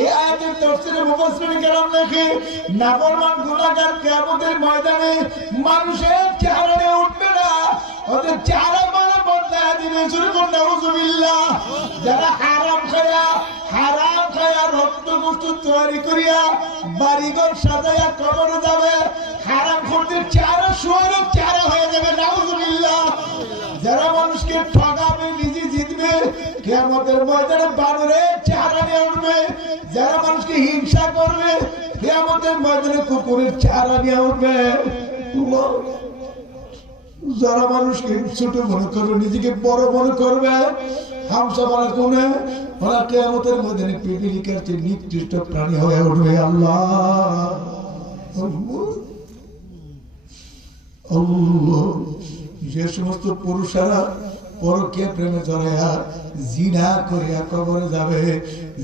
এই আয়াতের তাফসীরে মুফাসসিরিন কেরাম লেখে নাফরমান গুনাহগার কিয়ামতের ময়দানে মানুষের চেহারা নিয়ে উঠবে না, ওদের চেহারা মানে বদলায় দিবে। নাউযুবিল্লাহ। যারা হারাম খায়া রক্ত গোশত তৈরি করিয়া বাড়িঘর সাজাইয়া কবরে যাবে, হারাম খোরদের চেহারা শুয়োরের চেহারা হয়ে যাবে। নাউযুবিল্লাহ। যারা মানুষকে ঠকাবে নিজে জিতবে, কিয়ামতের ময়দানে বানরের চেহারা নিয়ে উঠবে। যারা মানুষকে হিংসা করবে, কিয়ামতের ময়দানে কুকুরের চেহারা নিয়ে উঠবে। যারা মানুষকে ছোট মনে করবে, নিজেকে বড় মনে করবে, হামসা বলা কোনে, ওরা কিয়ামতের ময়দানে পিপিলিকার চেয়ে নিকৃষ্ট প্রাণী হয়ে উঠবে। আল্লাহ যে সমস্ত পুরুষেরা পরকীয়া প্রেমে জড়াইয়া জিনা করিয়া কবরে যাবে,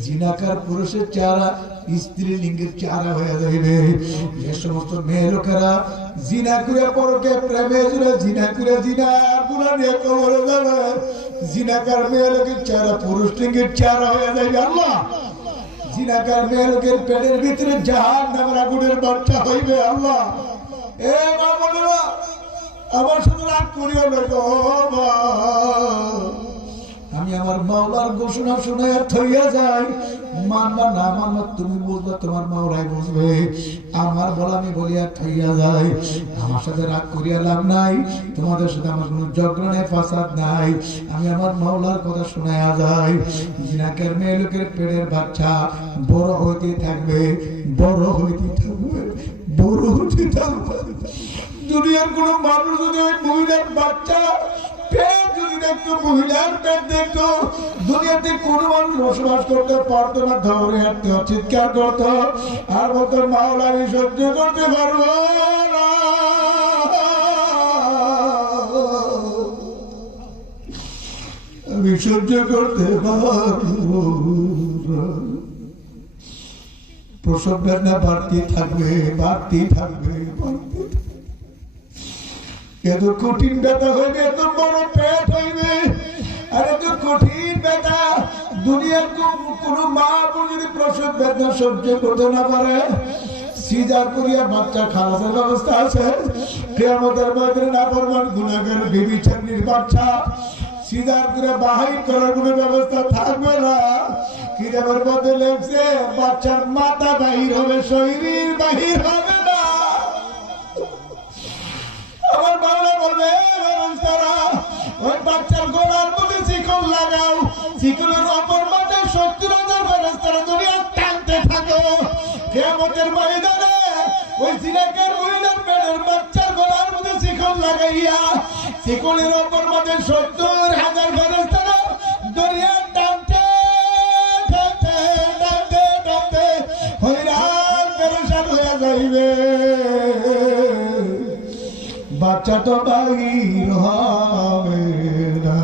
জিনাকার পুরুষের চেহারা স্ত্রী লিঙ্গের চেহারা হয়ে যাইবে। যে সমস্ত মেয়ে লোকেরা জিনা করিয়া পরকীয়া প্রেমে জিনা করিয়া জিনা গুনাহ নিয়ে কবরে যাবে, জিনাকার মেয়ে লোকের চেহারা পুরুষ লিঙ্গের চেহারা হয়ে যাইবে। আল্লাহ, জিনাকার মেয়ে লোকের পেটের ভিতরে জাহান্নামের আগুনের বাচ্চা হইবে। আল্লাহ, এ মা বোনেরা, আমার শুধু রাগ করিও না গো। আমি আমার মাওলার ঘোষণা শুনে থইয়া যাই, মানবা না মানবা তুমি বুঝবে, তোমার মাওলাই বুঝবে। আমার বলা আমি বলিয়া থইয়া যাই, আমার সাথে রাগ করিয়া লাভ নাই, তোমাদের সাথে আমার কোনো ঝগড়া নেই, ফাসাদ নাই। আমি আমার মাওলার কথা শুনাইয়া যাই। জিনাকের মেয়ে লোকের পেটের বাচ্চা বড় হইতে থাকবে, বড় হইতে থাকবে, বড় হইতে থাকবে। দুনিয়ার কোন মানুষ যদি ওই মহিলার বাচ্চা পেট যদি দেখতো, মহিলার পেট দেখতো, দুনিয়াতে কোন মানুষ বসবাস করতে পারতো না, ধরে হাঁটতে চিৎকার করতো আর বলতো মাওলা আমি সহ্য করতে পারবো না, আমি সহ্য করতে পারবো না। প্রসব বেদনা বাড়তে থাকবে, বাড়তে থাকবে, বাড়তে থাকবে। এত কঠিন ব্যথা হইবে, এত বড় পেট হইবে, আর এত কঠিন ব্যথা দুনিয়ার কোন মা যদি প্রসব ব্যথা সহ্য করতে না পারে, সিজার করিয়া বাচ্চা খালাসের ব্যবস্থা আছে। কিয়ামতের ময়দানে নাফরমান গুনাহগার বিবি ছান্নির বাচ্চা সিজার করে বাহির করার কোনো ব্যবস্থা থাকবে না। কিতাবের মধ্যে লেখছে বাচ্চার মাথা বাহির হবে, শরীর বাহির হবে না। আমার বাবা বলবে ওই বাচ্চার গোড়ার মধ্যে শিকল লাগাও, শিকলের অপর মাঝে 70,000 ফেরেশতারা দুনিয়া টানতে থাকো। কিয়ামতের ময়দানে ওই জিনাকার মহিলার পেটের বাচ্চার গোড়ার মধ্যে শিকল লাগাইয়া শিকলের অপর মাঝে 70,000 ফেরেশতারা দুনিয়া টানতে টানতে টানতে টানতে হইরান পেরেশান হয়ে যাইবে। বাচ্চা তো বাহির হবে না।